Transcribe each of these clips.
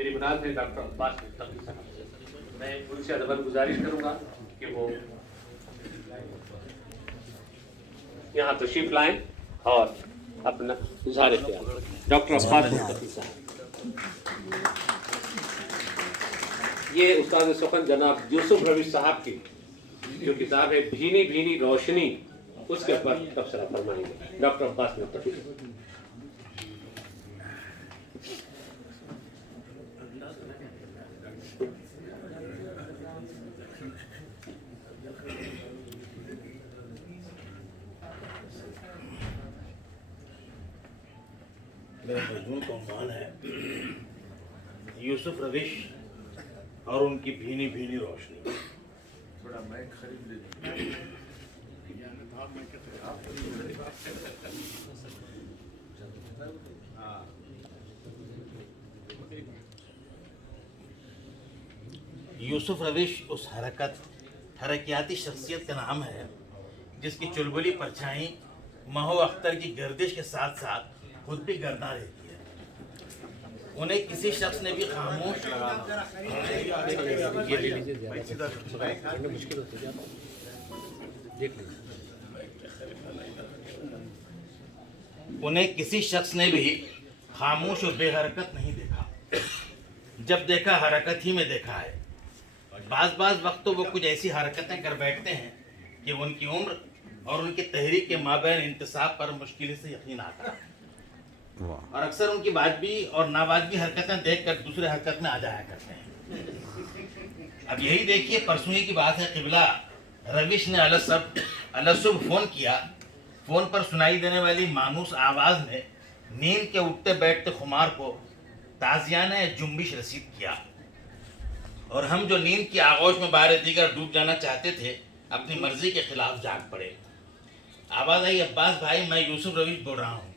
میری مناد ہے ڈاکٹر عباس مصطفی صاحب، میں ان سے ادباً گزارش کروں گا کہ وہ یہاں تشریف لائیں اور اپنا اظہار خیال. ڈاکٹر عباس مصطفی صاحب. یہ استاد سخن جناب یوسف رویش صاحب کی جو کتاب ہے بھینی بھینی روشنی، اس کے اوپر تبصرہ فرمائیں گے. ڈاکٹر عباس مصطفی. میرے مضمون کا عنوان ہے یوسف رویش اور ان کی بھینی بھینی روشنی. تھوڑا مائک خرید لے. یوسف رویش اس حرکیاتی شخصیت کا نام ہے جس کی چلبلی پرچھائی مہو اختر کی گردش کے ساتھ ساتھ خود بھی گرداں رہتی ہے. انہیں کسی شخص نے بھی خاموش خاموش و بے حرکت نہیں دیکھا. جب دیکھا حرکت ہی میں دیکھا ہے. بعض وقت تو وہ کچھ ایسی حرکتیں کر بیٹھتے ہیں کہ ان کی عمر اور ان کی تحریک کے مابین انتصاب پر مشکل سے یقین آتا ہے. اور اکثر ان کی واجبی اور ناواجبی حرکتیں دیکھ کر دوسرے حرکت میں آ جایا کرتے ہیں. اب یہی دیکھیے پرسوں ہی کی بات ہے. قبلہ رویش نے الصبح فون کیا. فون پر سنائی دینے والی مانوس آواز نے نیند کے اٹھتے بیٹھتے خمار کو تازیانہ جنبش رسید کیا، اور ہم جو نیند کی آغوش میں بار دیگر ڈوب جانا چاہتے تھے اپنی مرضی کے خلاف جاگ پڑے. آواز آئی، عباس بھائی میں یوسف رویش بول رہا ہوں.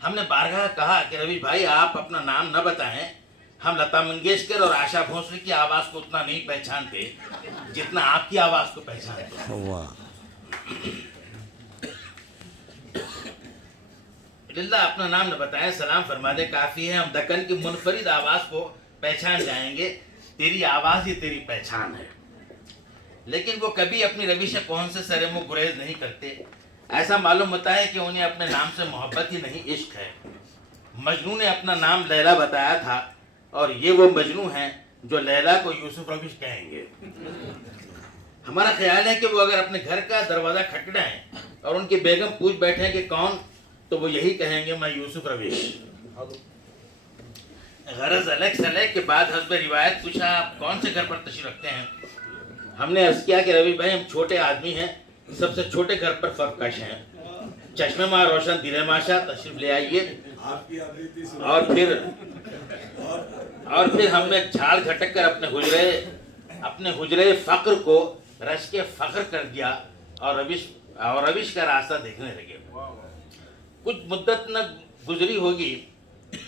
ہم نے بارگاہ کہا کہ رویش بھائی آپ اپنا نام نہ بتائیں، ہم لتا منگیشکر اور آشا بھونسلے کی آواز کو اتنا نہیں پہچانتے جتنا آپ کی آواز کو پہچانتے. للہ اپنا نام نہ بتائیں، سلام فرما دے کافی ہے. ہم دکن کی منفرد آواز کو پہچان جائیں گے. تیری آواز ہی تیری پہچان ہے. لیکن وہ کبھی اپنی رویش کون سے سرے منہ گریز نہیں کرتے. ایسا معلوم ہوتا ہے کہ انہیں اپنے نام سے محبت ہی نہیں عشق ہے. مجنوں نے اپنا نام لیلا بتایا تھا، اور یہ وہ مجنوں ہیں جو لیلا کو یوسف رویش کہیں گے. ہمارا خیال ہے کہ وہ اگر اپنے گھر کا دروازہ کھٹکھٹائیں اور ان کی بیگم پوچھ بیٹھیں کہ کون، تو وہ یہی کہیں گے میں یوسف رویش. غرض الگ سلگ کے بعد حسب روایت پوچھا آپ کون سے گھر پر تشریف رکھتے ہیں. ہم نے عرض کیا کہ رویش بھائی ہم چھوٹے آدمی ہیں، سب سے چھوٹے گھر پر فرقش ہیں. چشمے ماں روشن دل ماشا تشریف لے آئیے. اور پھر ہم نے جھاڑ گھٹک کر اپنے حجرے فقر کو رش کے فخر کر دیا اور رویش کا راستہ دیکھنے لگے. کچھ مدت نہ گزری ہوگی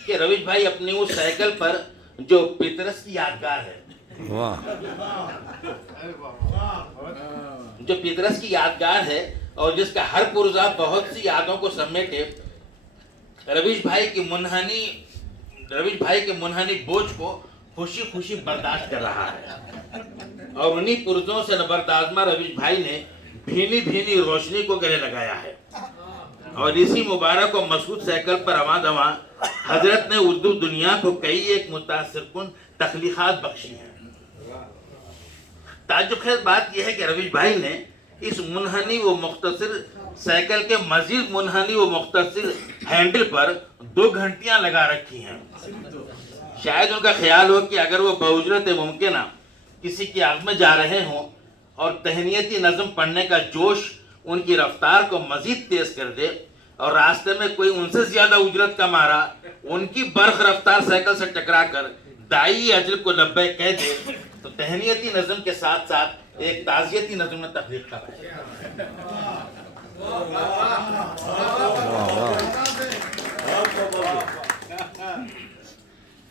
کہ رویش بھائی اپنی اس سائیکل پر جو پطرس کی یادگار ہے اور جس کا ہر پرزہ بہت سی یادوں کو سمیٹے، رویش بھائی کے منحنی بوجھ کو خوشی خوشی برداشت کر رہا ہے. اور انہی پرزوں سے نبردآزما رویش بھائی نے بھینی بھینی روشنی کو گلے لگایا ہے. اور اسی مبارک و مسعود سائیکل پر رواں دواں حضرت نے اردو دنیا کو کئی ایک متاثر کن تخلیقات بخشی ہیں. تعجب خیز بات یہ ہے کہ رویش بھائی نے اس منحنی و مختصر سائیکل کے مزید منحنی و مختصر ہینڈل پر 2 گھنٹیاں لگا رکھی ہیں. شاید ان کا خیال ہو کہ اگر وہ باوجرت ممکنہ کسی کی آگ میں جا رہے ہوں اور تہنیتی نظم پڑھنے کا جوش ان کی رفتار کو مزید تیز کر دے، اور راستے میں کوئی ان سے زیادہ اجرت کا مارا ان کی برق رفتار سائیکل سے ٹکرا کر دائی اجر کو لبیک کہہ دے، تو تہنیتی نظم کے ساتھ ساتھ ایک تعزیتی نظم میں تخلیق کر رہے ہیں.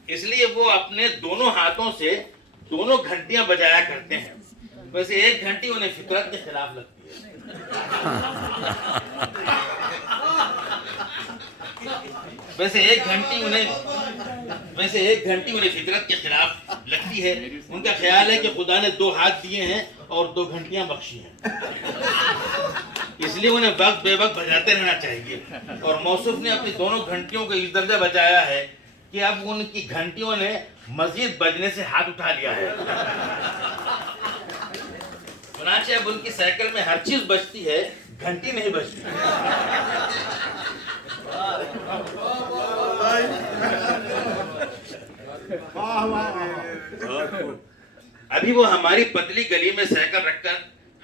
اس لیے وہ اپنے دونوں ہاتھوں سے 2 گھنٹیاں بجایا کرتے ہیں. ویسے 1 گھنٹی انہیں فطرت کے خلاف لگتی ہے. ویسے 1 گھنٹی انہیں ویسے ایک گھنٹی انہیں فطرت کے خلاف لگتی ہے. ان کا خیال ہے کہ خدا نے 2 ہاتھ دیے ہیں اور 2 گھنٹیاں بخشی ہیں, اس لیے انہیں وقت بے وقت بجاتے رہنا چاہیے. اور موصوف نے اپنی دونوں گھنٹیوں کو اس درجہ بچایا ہے کہ اب ان کی گھنٹیوں نے مزید بجنے سے ہاتھ اٹھا لیا ہے. چنانچہ اب ان کی سائیکل میں ہر چیز بجتی ہے, گھنٹی نہیں بجتی. ابھی وہ ہماری پتلی گلی میں سائیکل رکھ کر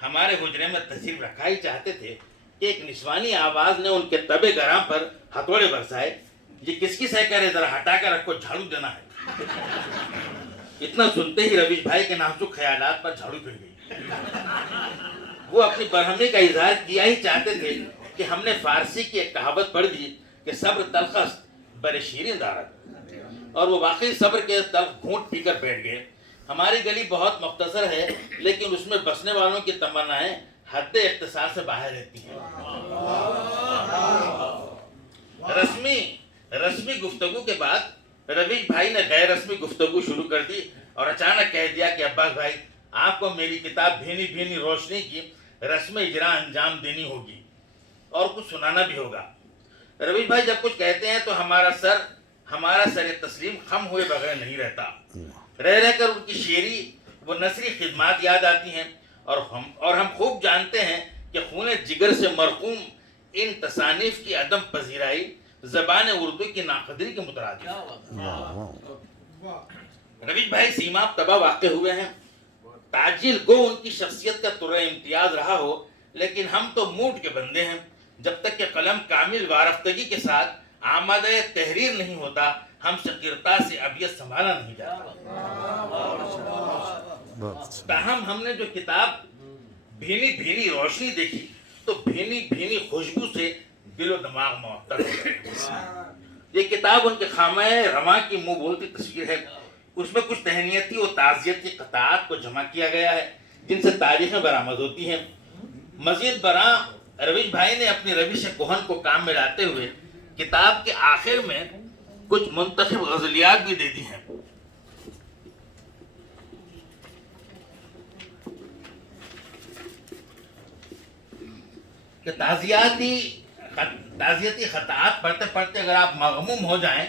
ہمارے حجرے میں تشریف رکھا ہی چاہتے تھے کہ ایک نسوانی آواز نے ان کے تبے گراں پر ہتھوڑے برسائے. یہ کس کی سائیکل ہے, ذرا ہٹا کر رکھو, جھاڑو دینا ہے. اتنا سنتے ہی رویش بھائی کے نازک خیالات پر جھاڑو پھر گئی. وہ اپنی برہمی کا اظہار کیا ہی چاہتے تھے کہ ہم نے فارسی کی ایک کہاوت پڑھ دی کہ صبر تلخست بر شیریں دارد, اور وہ واقعی صبر کے تلخ گھونٹ پی کر بیٹھ گئے. ہماری گلی بہت مختصر ہے, لیکن اس میں بسنے والوں کی تمنائیں حد اختصار سے باہر رہتی ہیں. رسمی گفتگو کے بعد رویش بھائی نے غیر رسمی گفتگو شروع کر دی اور اچانک کہہ دیا کہ عباس بھائی, آپ کو میری کتاب بھینی بھینی روشنی کی رسم اجرا انجام دینی ہوگی اور کچھ سنانا بھی ہوگا. رویش بھائی جب کچھ کہتے ہیں تو ہمارا سر تسلیم خم ہوئے بغیر نہیں رہتا. رہ کر ان کی شعری وہ نثری خدمات یاد آتی ہیں, اور ہم خوب جانتے ہیں کہ خون جگر سے مرقوم ان تصانیف کی عدم پذیرائی زبان اردو کی ناقدری کے مترادف ہے. رویش بھائی سیماب طبع واقع ہوئے ہیں. تاجل گو ان کی شخصیت کا طرح امتیاز رہا ہو, لیکن ہم تو موڈ کے بندے ہیں. جب تک کہ قلم کامل وارفتگی کے ساتھ آمادہ تحریر نہیں ہوتا, ہم سے قرطاس سے ابیت سنبھالا نہیں جاتا. تاہم ہم نے جو کتاب بھینی بھینی روشنی دیکھی تو بھینی بھینی خوشبو سے دل و دماغ معطر ہو گئے. یہ کتاب ان کے خامہ رواں کی منہ بولتی تصویر ہے. اس میں کچھ تہنیتی و تعزیت کی قطعات کو جمع کیا گیا ہے جن سے تاریخیں برآمد ہوتی ہیں. مزید برآں رویش بھائی نے اپنی روش کہن کو کام میں لاتے ہوئے کتاب کے آخر میں کچھ منتخب غزلیات بھی دے دی ہیں. کہ تعزیتی خطاط پڑھتے پڑھتے اگر آپ مغموم ہو جائیں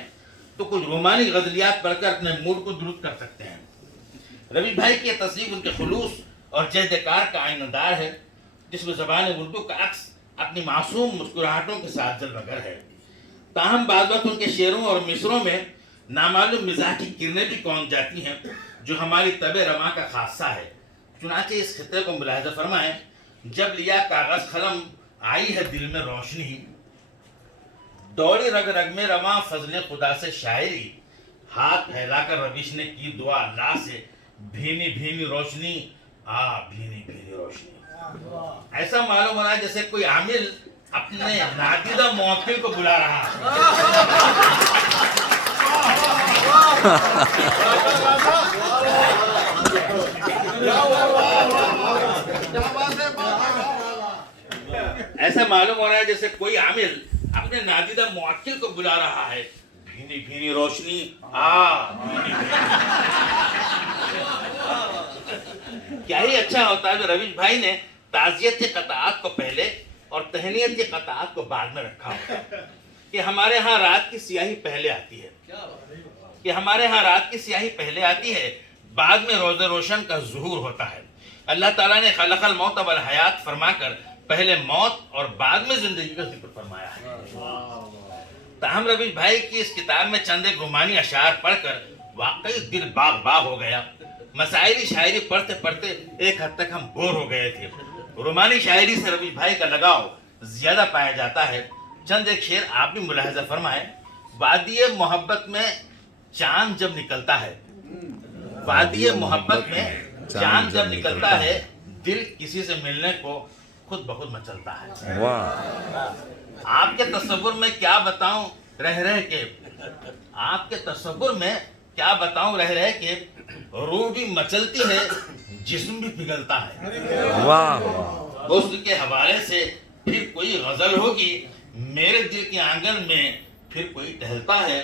تو کچھ رومانی غزلیات پڑھ کر اپنے موڈ کو درست کر سکتے ہیں. رویش بھائی کی تصنیف ان کے خلوص اور جہد کار کا آئینہ دار ہے, جس میں زبان اردو کا عکس اپنی معصوم مسکراہٹوں کے ساتھ جلوہ گر ہے. تاہم بعض وقت ان کے شعروں اور مصروں میں نامعلوم مزاح کی کرنیں بھی کون جاتی ہیں جو ہماری طبع رواں کا خاصہ ہے. چنانچہ اس خطے کو ملاحظہ فرمائیں. جب لیا کاغذ قلم آئی ہے دل میں روشنی, دوڑی رگ رگ میں رواں فضل خدا سے شاعری, ہاتھ پھیلا کر رویش نے کی دعا اللہ سے, بھینی بھینی روشنی بھینی بھینی روشنی. ایسا معلوم ہو رہا ہے جیسے کوئی عامل اپنے نادیدہ موکل کو بلا رہا ہے. ایسا معلوم ہو رہا ہے جیسے کوئی عامل اپنے نادیدہ موکل کو بلا رہا ہے. بھینی بھینی روشنی کیا ہی اچھا ہوتا ہے جو رویش بھائی نے تعزیت کی قطعات کو پہلے اور تہنیت کی قطعات کو بعد میں رکھا ہوتا. کہ ہمارے ہاں رات کی سیاہی پہلے آتی ہے, بعد میں روز روشن کا ظہور ہوتا ہے. اللہ تعالیٰ نے خلق الموت والحیات فرما کر پہلے موت اور بعد میں زندگی کا ذکر فرمایا ہے. تاہم رویش بھائی کی اس کتاب میں چند ایک رومانی اشعار پڑھ کر واقعی دل باغ باغ ہو گیا. مسائلی شاعری پڑھتے پڑھتے ایک حد تک ہم بور ہو گئے تھے. رومانی شاعری سے رویش بھائی کا لگاؤ زیادہ پایا جاتا ہے. چند ایک شعر آپ بھی ملاحظہ فرمائیں. وادی محبت میں چاند جب نکلتا ہے, دل کسی سے ملنے کو خود بخود مچلتا ہے. آپ کے تصور میں کیا بتاؤں رہ کے روح بھی مچلتی ہے, جسم بھی پگھلتا ہے. حسن کے حوالے سے پھر کوئی غزل ہوگی, میرے دل کے آنگن میں پھر کوئی ٹہلتا ہے.